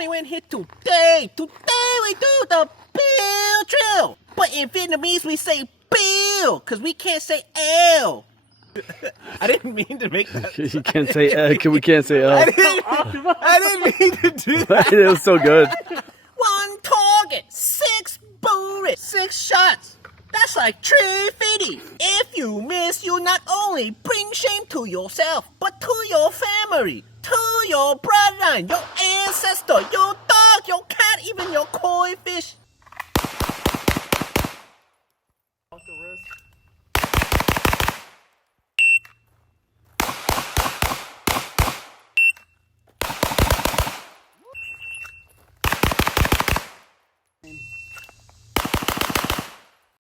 Johnny went here today. Today we do the bill drill. But in Vietnamese we say bill, because we can't say L. I didn't mean to make that. You can't say we can't say I didn't mean to do that. It was so good. 1 target, 6 bullets, 6 shots. That's like 350. If you miss, you not only bring shame to yourself, but to your family, to your bloodline, your ancestor, your dog, your cat, even your koi fish.